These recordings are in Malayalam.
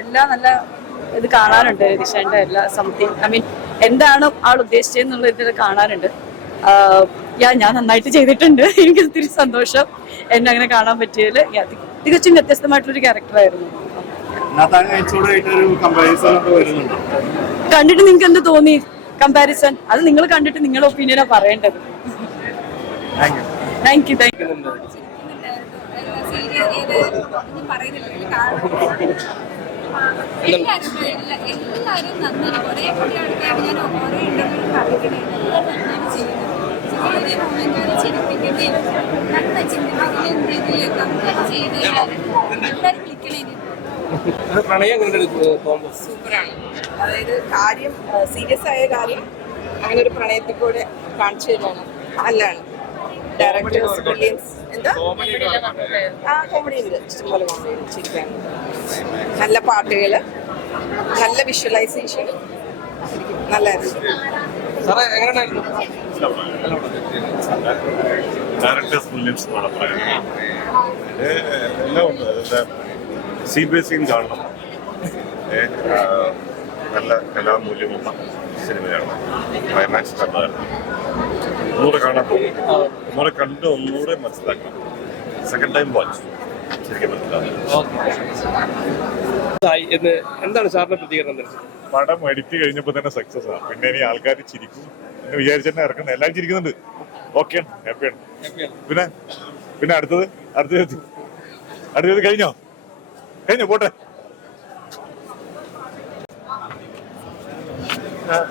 എല്ലാം നല്ല ഇത് കാണാനുണ്ട്. ദിശയുടെ എല്ലാ സംതിങ് ഐ മീൻ എന്താണ് ആൾ ഉദ്ദേശിച്ചതെന്നുള്ള ഇതിൽ കാണാനുണ്ട്. ഞാൻ നന്നായിട്ട് ചെയ്തിട്ടുണ്ട്. എനിക്ക് ഒത്തിരി സന്തോഷം എന്നെ അങ്ങനെ കാണാൻ പറ്റിയതിൽ. തികച്ചും വ്യത്യസ്തമായിട്ടുള്ളൊരു ക്യാരക്ടറായിരുന്നു. കണ്ടിട്ട് നിങ്ങൾക്ക് എന്ത് തോന്നി? കമ്പാരിസൺ അത് നിങ്ങൾ കണ്ടിട്ട് നിങ്ങളുടെ ഒപ്പീനിയനാ പറയേണ്ടത്. Thank you. എല്ലാവരും നന്നായി കുറേ കൂടി ആൾക്കാർ ഞാൻ ഓരോ ഇന്റർവ്യൂ പറയുന്നത് മൊമെന്റുകൾ ചിരിപ്പിക്കുന്നതിൽ നല്ല ചിന്തിപ്പിക്കുന്ന രീതിയിൽ കമ്പയർ ചെയ്ത് എല്ലാവരും ക്ലിക്കണേ. സൂപ്പറാണ്. അതായത് കാര്യം സീരിയസ് ആയ കാര്യം അങ്ങനെ ഒരു പ്രണയത്തിൽ കൂടെ കാണിച്ചു തരാണ്. നല്ലതാണ്. Directors brilliance. എന്താ കോമഡി ഉണ്ട്, ഇഷ്ടംപോലെ കോമഡി ചിരിക്കാൻ. നല്ല പാട്ടുകൾ, നല്ല വിഷ്വലൈസേഷൻ, നല്ലായിരുന്നു. ഡയറക്ടേഴ്സ് ബ്രില്യൻസ് എന്നാണ് പറയുന്നത്. എല്ലാം ഉണ്ട്. സീൻ ബൈ സീൻ കാണണം. നല്ല കലാമൂല്യമുള്ള സിനിമയാണ്. ക്ലൈമാക്സ് കണ്ടായിരുന്നു. ഒന്നുകൂടെ കാണാൻ പോകും. ഒന്നുകൂടെ കണ്ട് ഒന്നുകൂടെ മനസ്സിലാക്കണം. സെക്കൻഡ് ടൈം വാച്ച് ശരിക്കും മനസ്സിലാകും. എന്താണ് സാറിന്റെ പ്രതികരണം? പടം എഡിറ്റ് കഴിഞ്ഞപ്പോൾ തന്നെ സക്സസ് ആണ്. പിന്നെ ഇനി ആൾക്കാർ ചിരിക്കും എന്ന് വിചാരിച്ചെന്നെ ഇറക്കുന്നത്. എല്ലാവരും ചിരിക്കുന്നുണ്ട്. ഓക്കെയാണ്, ഹാപ്പിയാണ്. പിന്നെ അടുത്തത് കഴിഞ്ഞോ പോട്ടെ.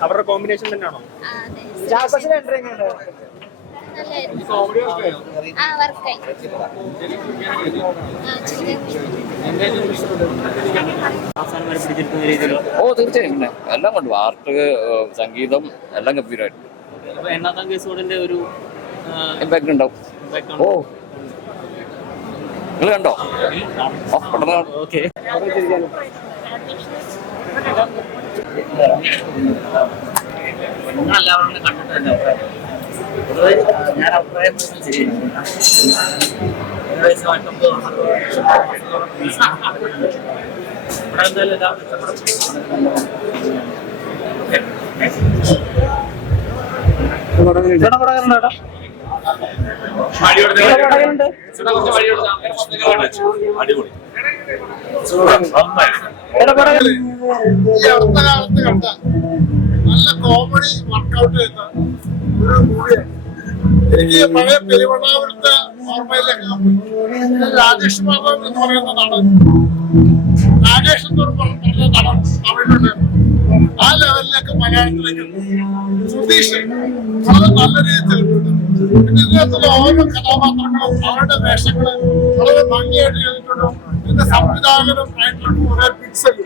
അവരുടെ കോമ്പിനേഷൻ തന്നെയാണോ? ഓ തീർച്ചയായും. പിന്നെ എല്ലാം കണ്ടു. ആർട്ട്, സംഗീതം എല്ലാം ഗംഭീരമായിട്ട്. ഒരു ഇമ്പാക്ട് ഉണ്ടാവും. ഓ നിങ്ങൾ കണ്ടോ? പെട്ടെന്ന് ഓക്കെ. എല്ലാവരും കണ്ടിട്ടുണ്ട്. പൊതുവെ ഞാൻ അഭിപ്രായം അടിപൊളി. ഈ അടുത്ത കാലത്ത് കണ്ട നല്ല കോമഡി വർക്കൗട്ട് ചെയ്യുന്ന ഒരു മൂവിയാണ്. എനിക്ക് പഴയ പെരുവണ്ണാപുരത്തെ ഓർമ്മയിലേക്ക് രാജേഷ് മാധവൻ എന്ന് പറയുന്ന നടൻ, രാജേഷ് എന്ന് പറഞ്ഞ നടൻ തമിഴിലുണ്ട്. ആ ലെവലിലേക്ക് മലയാളത്തിലേക്ക് സുധീഷ് വളരെ നല്ല രീതിയിൽ ചെയ്തിട്ടുണ്ട്. പിന്നെ ഇതിനകത്തുള്ള ഓരോ കഥാപാത്രങ്ങളും അവരുടെ വേഷങ്ങള് വളരെ ഭംഗിയായിട്ട് ചെയ്തിട്ടുണ്ട്. ഇതിന്റെ സംവിധായകനും ആയിട്ടുള്ള കുറെ പിക്സൽ